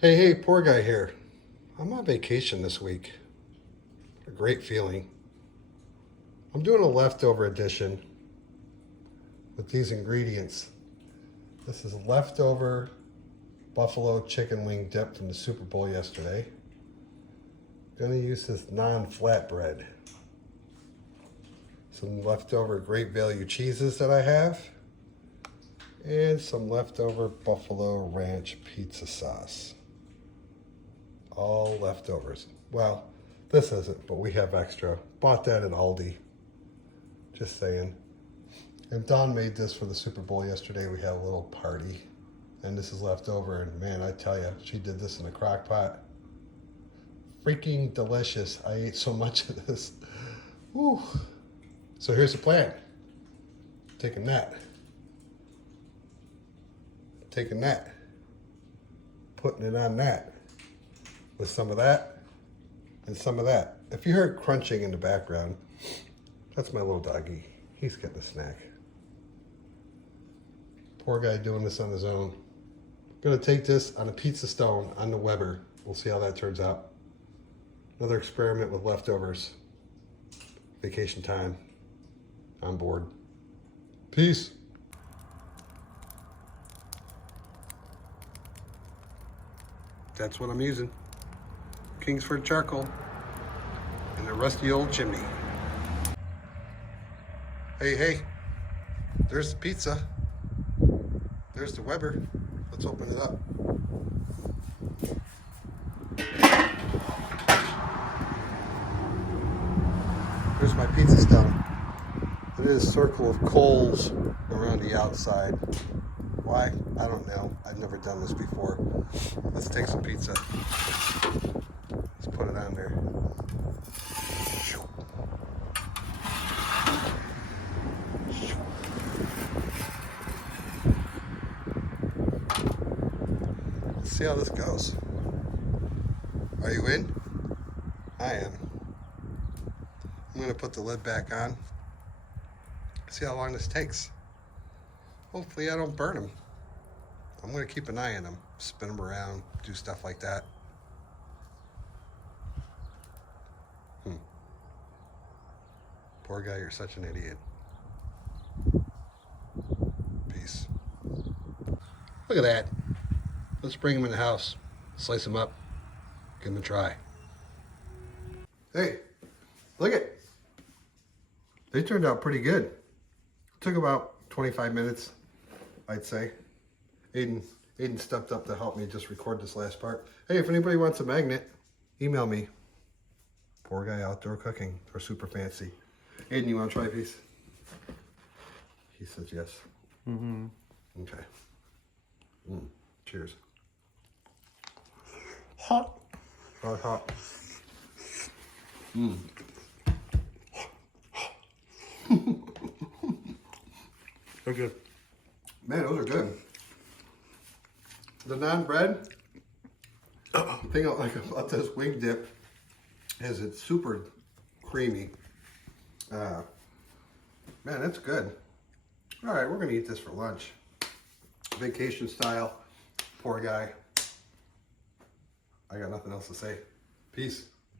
Hey, poor guy here. I'm on vacation this week. A great feeling. I'm doing a leftover edition with these ingredients. This is leftover buffalo chicken wing dip from the Super Bowl yesterday. Gonna use this non-flatbread. Some leftover great value cheeses that I have. And some leftover buffalo ranch pizza sauce. All leftovers. Well, this isn't, but we have extra. Bought that at Aldi. Just saying. And Dawn made this for the Super Bowl yesterday. We had a little party. And this is left over. And man, I tell you, she did this in a crock pot. Freaking delicious. I ate so much of this. Woo. So here's the plan. Taking that. Putting it on that. With some of that and some of that. If you heard crunching in the background, that's my little doggy. He's getting a snack. Poor guy doing this on his own. Gonna take this on a pizza stone on the Weber. We'll see how that turns out. Another experiment with leftovers. Vacation time. On board. Peace. That's what I'm using. Kingsford charcoal and a rusty old chimney. Hey, there's the pizza. There's the Weber. Let's open it up. There's my pizza stone. It is a circle of coals around the outside. Why? I don't know. I've never done this before. Let's take some pizza. Let's put it on there. Let's see how this goes. Are you in? I am. I'm going to put the lid back on. See how long this takes. Hopefully I don't burn them. I'm going to keep an eye on them. Spin them around, do stuff like that. Poor guy, you're such an idiot. Peace. Look at that. Let's bring him in the house. Slice him up. Give him a try. Hey, look at. They turned out pretty good. It took about 25 minutes, I'd say. Aiden stepped up to help me just record this last part. Hey, if anybody wants a magnet, email me. Poor guy outdoor cooking. They're super fancy. Aiden, you want to try a piece? He says yes. Mm-hmm. Okay. Cheers. Hot. Hot. They're good. Man, those are good. The non-bread, the thing I like about this wing dip is it's super creamy. Man, that's good. All right, we're gonna eat this for lunch. Vacation style. Poor guy. I got nothing else to say. Peace.